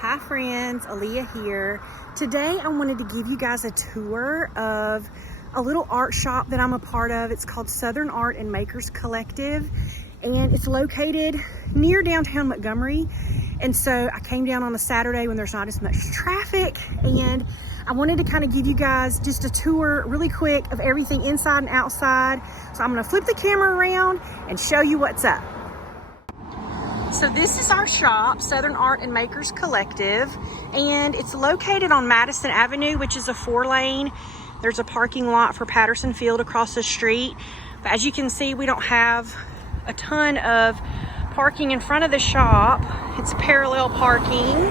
Hi friends, Aaliyah here. Today I wanted to give you guys a tour of a little art shop that I'm a part of. It's called Southern Art and Makers Collective, and it's located near downtown Montgomery. And so I came down on a Saturday when there's not as much traffic, and I wanted to kind of give you guys just a tour really quick of everything inside and outside. So I'm gonna flip the camera around and show you what's up. So this is our shop, Southern Art and Makers Collective, and it's located on Madison Avenue, which is a 4-lane. There's a parking lot for Patterson Field across the street. But as you can see, we don't have a ton of parking in front of the shop. It's parallel parking,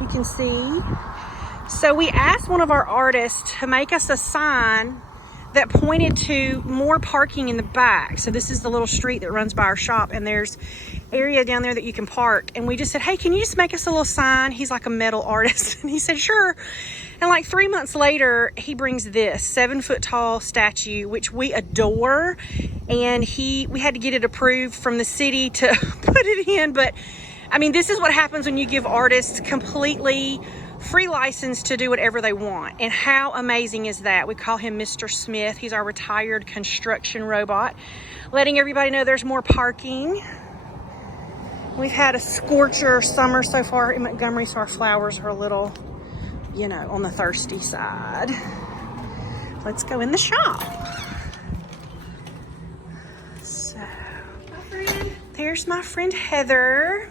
you can see. So we asked one of our artists to make us a sign that pointed to more parking in the back. So this is the little street that runs by our shop, and there's area down there that you can park. And we just said, hey, can you just make us a little sign? He's like a metal artist. And he said, sure. And like 3 months later, he brings this 7-foot tall statue, which we adore. And we had to get it approved from the city to put it in. But I mean, this is what happens when you give artists completely free license to do whatever they want. And how amazing is that? We call him Mr. Smith. He's our retired construction robot, letting everybody know there's more parking. We've had a scorcher summer so far in Montgomery, so our flowers are a little, you know, on the thirsty side. Let's go in the shop. So, there's my friend Heather.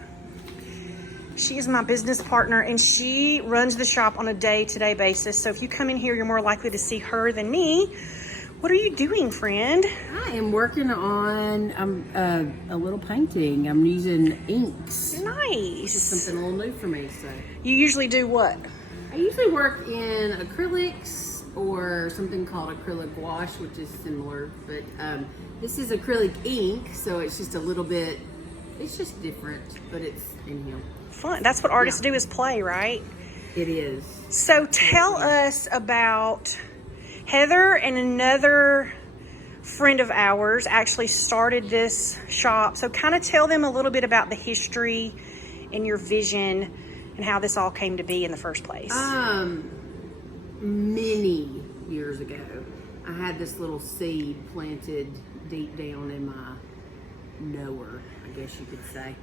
She is my business partner, and she runs the shop on a day-to-day basis. So if you come in here, you're more likely to see her than me. What are you doing, friend? I am working on a little painting. I'm using inks. Nice. It's something a little new for me. So You usually do what? I usually work in acrylics or something called acrylic wash, which is similar. But this is acrylic ink, so it's just a little bit. It's just different, but it's in here. Fun. That's what artists do, is play, right? It is. So tell us about Heather. And another friend of ours actually started this shop. So kind of tell them a little bit about the history and your vision and how this all came to be in the first place. Many years ago, I had this little seed planted deep down in my knower, I guess you could say.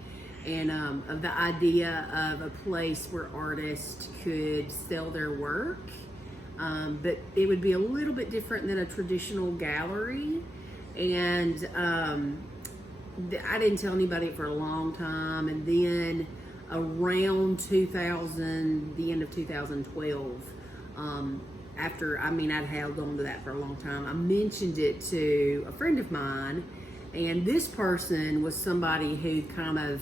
And of the idea of a place where artists could sell their work, but it would be a little bit different than a traditional gallery. And I didn't tell anybody for a long time. And then around 2000, the end of 2012, I'd held on to that for a long time. I mentioned it to a friend of mine, and this person was somebody who kind of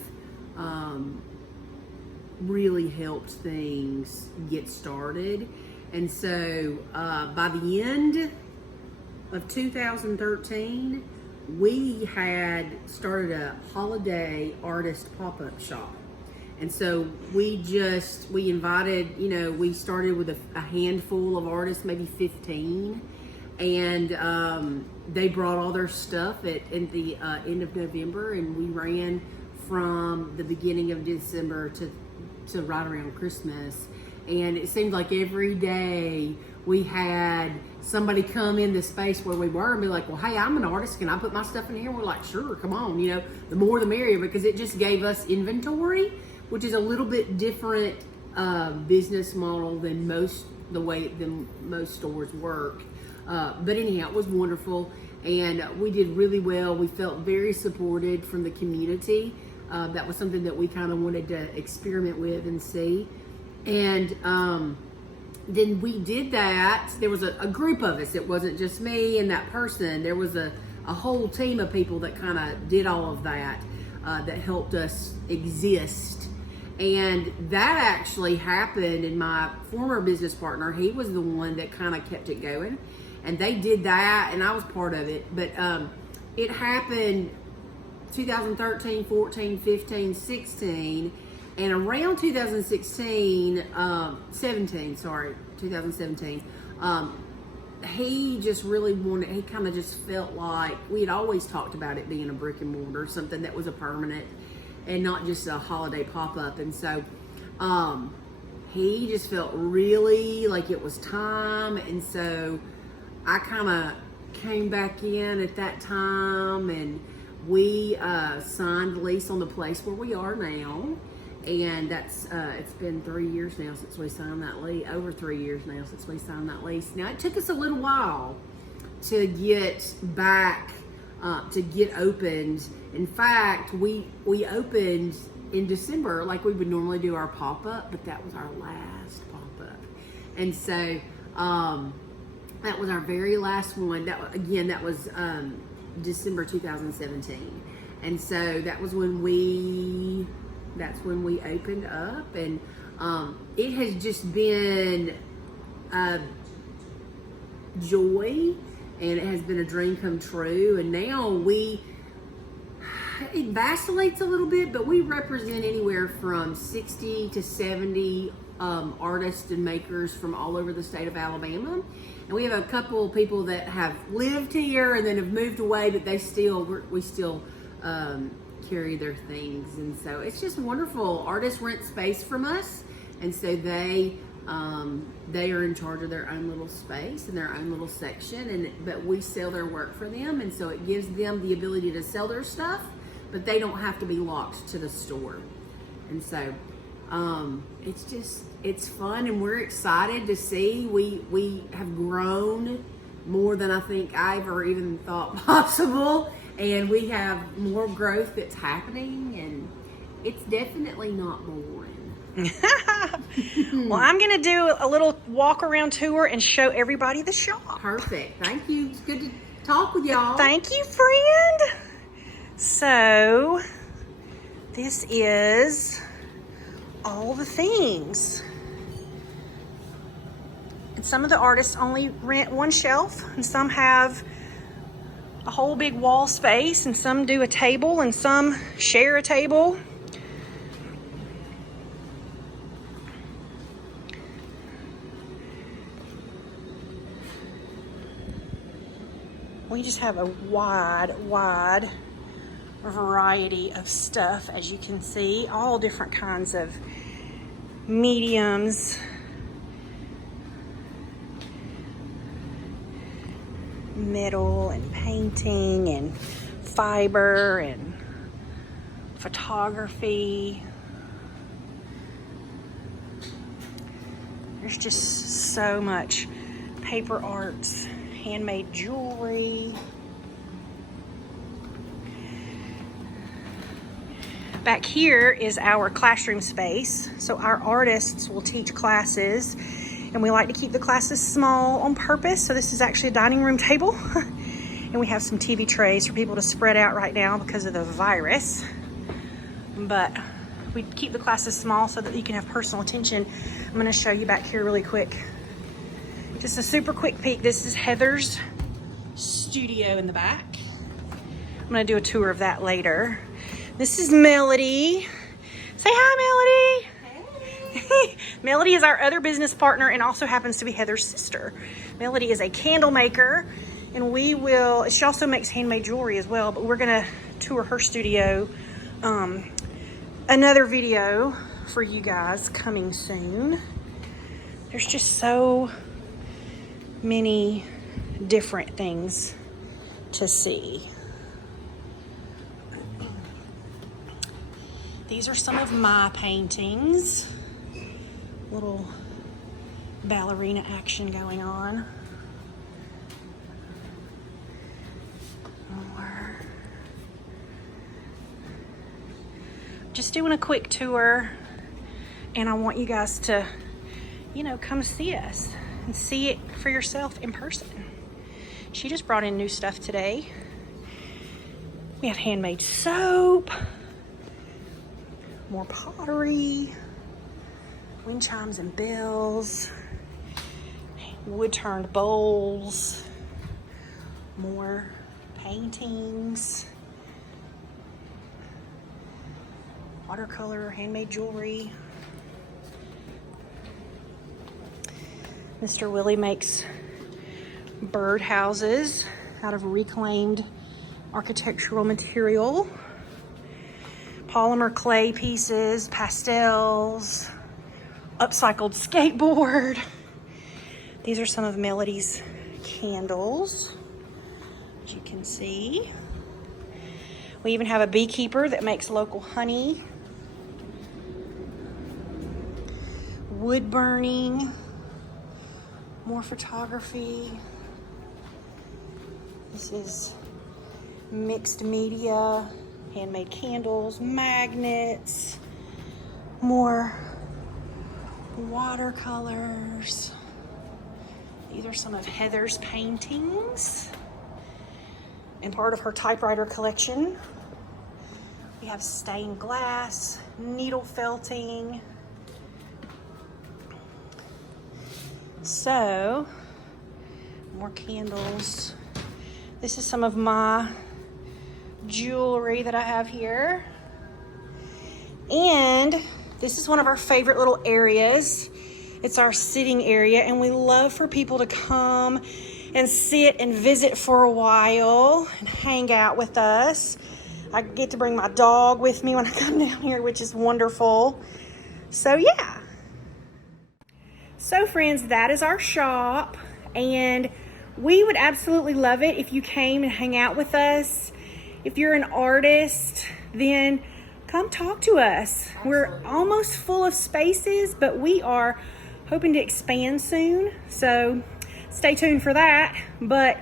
really helped things get started. And so by the end of 2013, we had started a holiday artist pop-up shop. And so we invited, we started with a handful of artists, maybe 15. And they brought all their stuff at the end of November, and we ran from the beginning of December to right around Christmas. And it seemed like every day we had somebody come in the space where we were and be like, well, hey, I'm an artist. Can I put my stuff in here? And we're like, sure, come on. The more the merrier, because it just gave us inventory, which is a little bit different business model than most stores work. But anyhow, it was wonderful, and we did really well. We felt very supported from the community. That was something that we kind of wanted to experiment with and see. And then we did that. There was a group of us. It wasn't just me and that person. There was a whole team of people that kind of did all of that, that helped us exist. And that actually happened, and my former business partner, he was the one that kind of kept it going. And they did that, and I was part of it. But it happened 2013, 14, 15, 16. And around 2017, he just really wanted, he kind of just felt like, we had always talked about it being a brick and mortar, something that was a permanent and not just a holiday pop-up. And so he just felt really like it was time, and so I kind of came back in at that time, and we signed the lease on the place where we are now. And that's it's been 3 years now since we signed that lease. Over 3 years now since we signed that lease. Now it took us a little while to get back, to get opened. In fact, we opened in December like we would normally do our pop-up, but that was our last pop-up. And so that was our very last one. That was December 2017. And so that's when we opened up, and it has just been a joy, and it has been a dream come true. And now it vacillates a little bit, but we represent anywhere from 60 to 70 artists and makers from all over the state of Alabama. And we have a couple of people that have lived here and then have moved away, but we still carry their things. And so it's just wonderful. Artists rent space from us, and so they are in charge of their own little space and their own little section, but we sell their work for them, and so it gives them the ability to sell their stuff, but they don't have to be locked to the store. And so it's fun, and we're excited to see we have grown more than I think I ever even thought possible. And we have more growth that's happening, and it's definitely not boring. Well, I'm going to do a little walk around tour and show everybody the shop. Perfect. Thank you. It's good to talk with y'all. Thank you, friend. So, this is all the things. And some of the artists only rent one shelf, and some have a whole big wall space, and some do a table, and some share a table. We just have a wide variety of stuff, as you can see, all different kinds of mediums, metal and painting and fiber and photography. There's just so much paper arts, handmade jewelry. Back here is our classroom space. So our artists will teach classes, and we like to keep the classes small on purpose. So this is actually a dining room table. And we have some TV trays for people to spread out right now because of the virus. But we keep the classes small so that you can have personal attention. I'm gonna show you back here really quick. Just a super quick peek. This is Heather's studio in the back. I'm gonna do a tour of that later. This is Melody. Say hi, Melody. Hey. Melody is our other business partner and also happens to be Heather's sister. Melody is a candle maker, and she also makes handmade jewelry as well, but we're gonna tour her studio. Another video for you guys coming soon. There's just so many different things to see. These are some of my paintings. Little ballerina action going on. More. Just doing a quick tour, and I want you guys to, come see us and see it for yourself in person. She just brought in new stuff today. We have handmade soap, more pottery, wind chimes and bells, wood-turned bowls, more paintings, watercolor, handmade jewelry. Mr. Willie makes bird houses out of reclaimed architectural material. Polymer clay pieces, pastels, upcycled skateboard. These are some of Melody's candles, as you can see. We even have a beekeeper that makes local honey. Wood burning, more photography. This is mixed media, handmade candles, magnets, more watercolors. These are some of Heather's paintings and part of her typewriter collection. We have stained glass, needle felting. So, more candles. This is some of my jewelry that I have here. And this is one of our favorite little areas. It's our sitting area, and we love for people to come and sit and visit for a while and hang out with us. I get to bring my dog with me when I come down here, which is wonderful. So yeah. So friends, that is our shop, and we would absolutely love it if you came and hang out with us. If you're an artist, then come talk to us. Absolutely. We're almost full of spaces, but we are hoping to expand soon, so stay tuned for that. But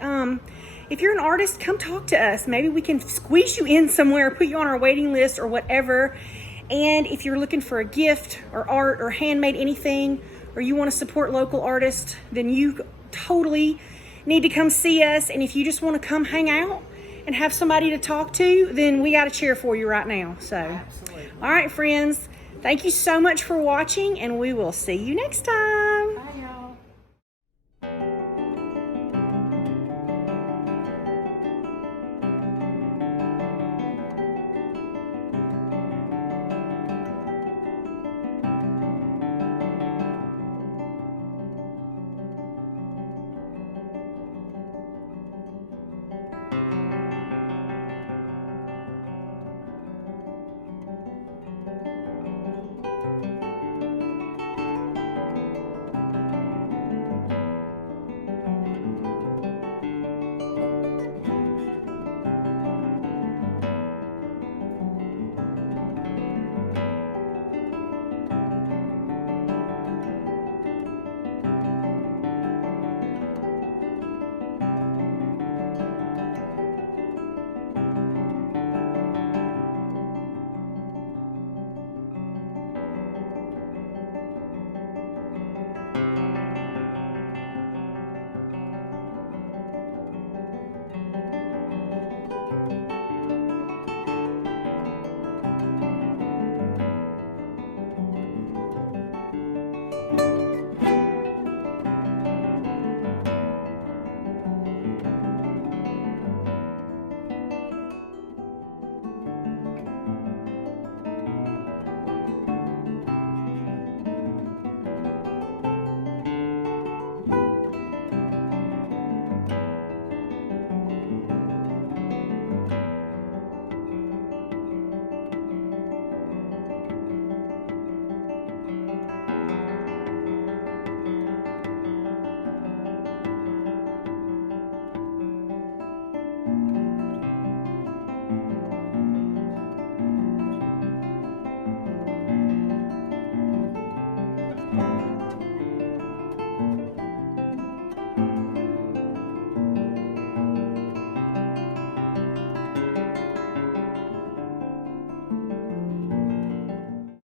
if you're an artist, come talk to us. Maybe we can squeeze you in somewhere, put you on our waiting list or whatever. And if you're looking for a gift or art or handmade anything, or you want to support local artists, then you totally need to come see us. And if you just want to come hang out and have somebody to talk to, then we got a chair for you right now. So, absolutely. All right, friends, thank you so much for watching, and we will see you next time.